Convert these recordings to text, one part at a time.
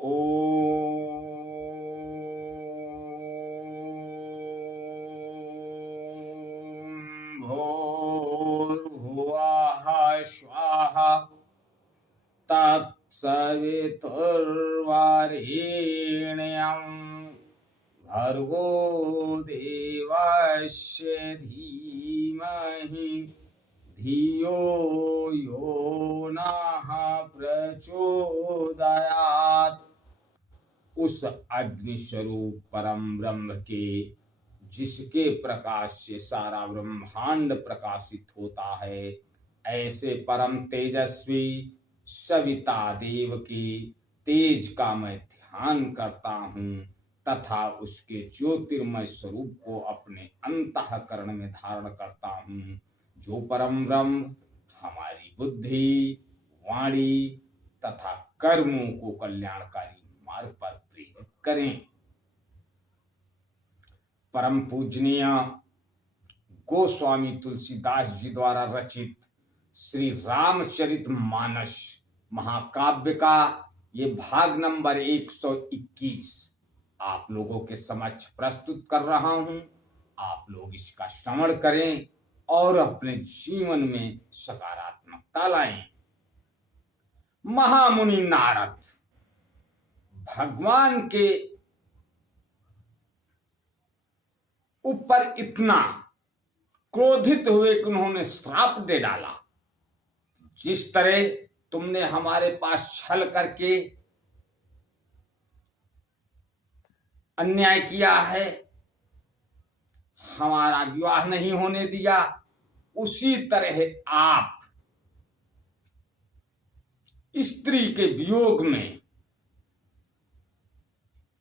ॐ भूर्भुवः स्वः तत्सवितुर्वरेण्यं भर्गो देवस्य धीमहि धियो यो नः प्रचोदयात्। उस अग्नि स्वरूप परम ब्रह्म के, जिसके प्रकाश से सारा ब्रह्मांड प्रकाशित होता है, ऐसे परम तेजस्वी सविता देव के तेज का मैं ध्यान करता हूँ तथा उसके ज्योतिर्मय स्वरूप को अपने अंतःकरण में धारण करता हूँ, जो परम ब्रह्म हमारी बुद्धि, वाणी तथा कर्मों को कल्याणकारी मार्ग पर प्रेरित करें। परम पूजनीय गोस्वामी तुलसीदास जी द्वारा रचित श्री रामचरितमानस महाकाव्य का ये भाग नंबर 121 आप लोगों के समक्ष प्रस्तुत कर रहा हूं। आप लोग इसका श्रवण करें और अपने जीवन में सकारात्मकता लाएं। महामुनि नारद भगवान के ऊपर इतना क्रोधित हुए कि उन्होंने श्राप दे डाला, जिस तरह तुमने हमारे पास छल करके अन्याय किया है, हमारा विवाह नहीं होने दिया, उसी तरह आप स्त्री के वियोग में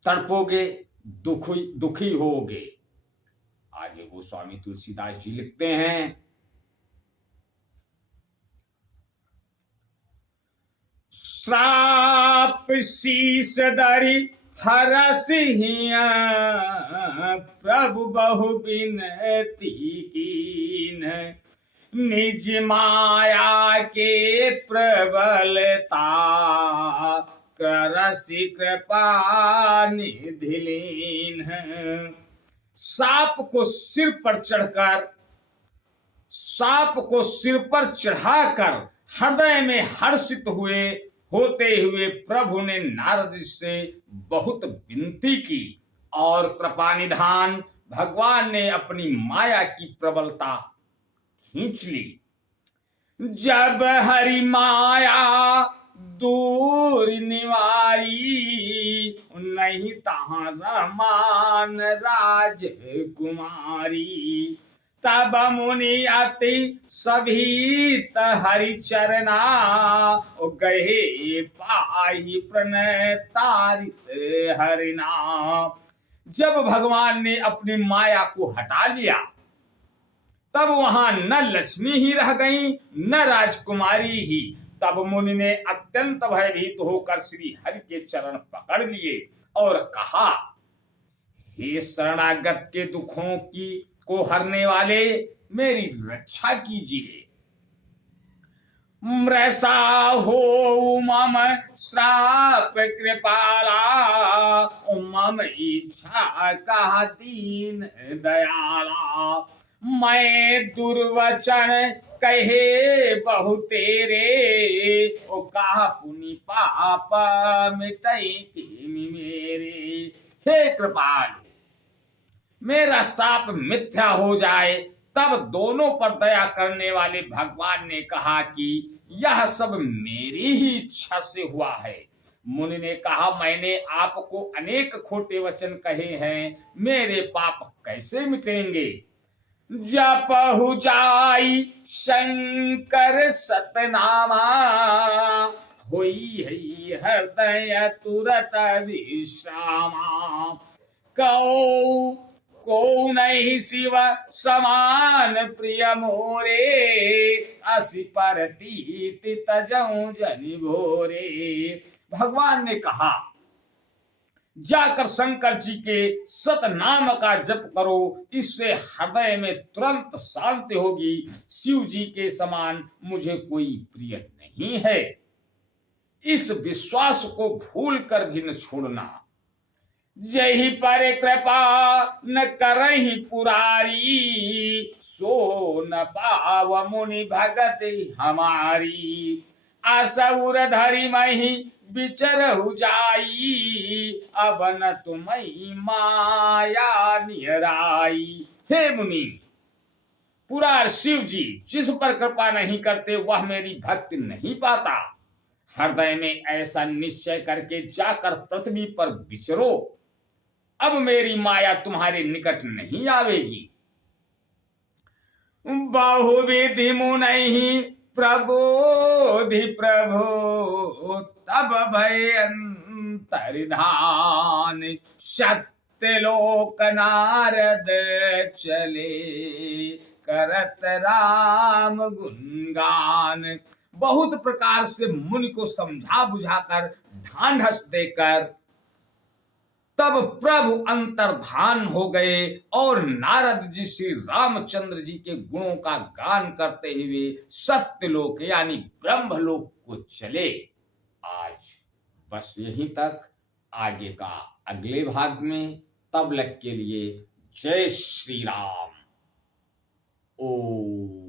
तड़पोगे, दुखी होगे। आगे गोस्वामी तुलसीदास जी लिखते हैं, श्राप शीस धरि हरसिहिया प्रभु बहु बिनती कीन, निज माया के प्रबलता करसि कृपा निधिलीन। सांप को सिर पर चढ़ाकर हृदय में हर्षित होते हुए प्रभु ने नारद से बहुत विनती की और कृपा निधान भगवान ने अपनी माया की प्रबलता खींच ली। जब हरि माया दूर निवारी, नहीं तहाँ रमान राजकुमारी, तब मुनि अति सभीत हरि चरना, गहे पाहि प्रणय तारित हरिना। जब भगवान ने अपनी माया को हटा लिया, तब वहां न लक्ष्मी ही रह गई न राजकुमारी ही। तब मुनि ने अत्यंत भयभीत होकर श्री हरि के चरण पकड़ लिए और कहा, हे शरणागत के दुखों को हरने वाले, मेरी रक्षा कीजिए। मृषा हो मम श्राप कृपाला, मम इच्छा का दीन दयाला। मैं दुर्वचन कहे बहु तेरे, ओ कहा पुनि पाप मिटई मेरे। हे कृपालु, मेरा शाप मिथ्या हो जाए। तब दोनों पर दया करने वाले भगवान ने कहा कि यह सब मेरी ही इच्छा से हुआ है। मुनि ने कहा, मैंने आपको अनेक खोटे वचन कहे हैं, मेरे पाप कैसे मिटेंगे। जपहु जाई शंकर सतनामा, होई है हृदय तुरत विश्रामा। को नहीं शिव समान प्रिय मोरे, असि परतीत तजऊं जनि भोरे। भगवान ने कहा, जाकर शंकर जी के सतनाम का जप करो, इससे हृदय में तुरंत शांति होगी। शिव जी के समान मुझे कोई प्रिय नहीं है। इस विश्वास को भूल कर भी न छोड़ना। जही पर कृपा न करही पुरारी, सो न पाव मुनि भगत हमारी। असुर धरि मही विचरहु जाई, अब न तुम्हि माया निहराई। हे मुनि, पुरार शिव जी जिस पर कृपा नहीं करते वह मेरी भक्ति नहीं पाता। हृदय में ऐसा निश्चय करके जाकर पृथ्वी पर विचरो, अब मेरी माया तुम्हारे निकट नहीं आवेगी। बहुविधि मुनहि प्रबोधि प्रभु, तब भय अंतर्धान। सत्यलोक नारद चले, करत राम गुणगान। बहुत प्रकार से मुनि को समझा बुझाकर ढांढस देकर तब प्रभु अंतर्धान हो गए और नारद जी श्री रामचंद्र जी के गुणों का गान करते हुए सत्यलोक यानी ब्रह्मलोक को चले। आज बस यहीं तक, आगे का अगले भाग में। तब तक के लिए जय श्री राम। ओम।